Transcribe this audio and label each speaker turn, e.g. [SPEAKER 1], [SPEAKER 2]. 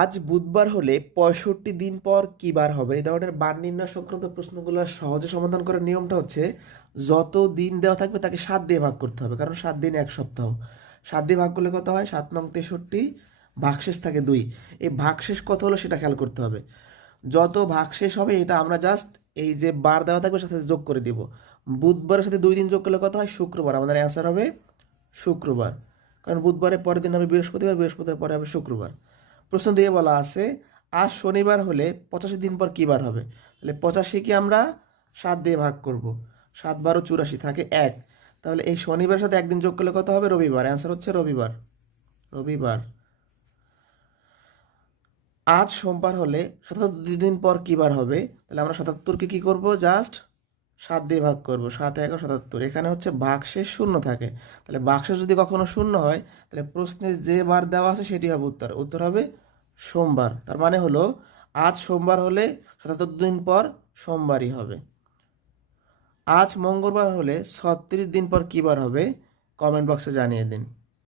[SPEAKER 1] আজ বুধবার হলে পঁয়ষট্টি দিন পর কী বার হবে? এই ধরনের বার নির্ণয় সংক্রান্ত প্রশ্নগুলো সহজে সমাধান করার নিয়মটা হচ্ছে, যত দিন দেওয়া থাকবে তাকে সাত দিয়ে ভাগ করতে হবে। কারণ সাত দিন এক সপ্তাহ। সাত দিয়ে ভাগ করলে কত হয়? সাত নং তেষট্টি, ভাগশেষ থাকে দুই। এই ভাগশেষ কত হলো সেটা খেয়াল করতে হবে। যত ভাগশেষ হবে এটা আমরা জাস্ট এই যে বার দেওয়া থাকবে সাথে যোগ করে দিব। বুধবারের সাথে দুই দিন যোগ করলে কত হয়? শুক্রবার। আমাদের অ্যান্সার হবে শুক্রবার। কারণ বুধবারের পরের দিন হবে বৃহস্পতিবার বৃহস্পতিবার পরে হবে শুক্রবার। প্রশ্ন দিয়ে বলা আছে, আজ শনিবার হলে পঁচাশি দিন পর কী বার হবে? তাহলে পঁচাশিকে আমরা সাত দিয়ে ভাগ করব। সাত বারো চুরাশি থাকে এক। তাহলে এই শনিবারের সাথে একদিন যোগ করলে কত হবে? রবিবার। অ্যান্সার হচ্ছে রবিবার। রবিবার। আজ সোমবার হলে সাতাত্তর দিন পর কী বার হবে? তাহলে আমরা সাতাত্তরকে কী করব? জাস্ট সাত দিয়ে ভাগ করব, সাত এগারো সাতাত্তর। এখানে হচ্ছে ভাগশেষ শূন্য থাকে। তাহলে ভাগশেষ যদি কখনো শূন্য হয়, তাহলে প্রশ্নে যে বার দেওয়া আছে সেটি হবে উত্তর। উত্তর হবে সোমবার। তার মানে হলো, আজ সোমবার হলে সাতাত্তর দিন পর সোমবারই হবে। আজ মঙ্গলবার হলে ছত্রিশ দিন পর কী বার হবে? কমেন্ট বক্সে জানিয়ে দিন।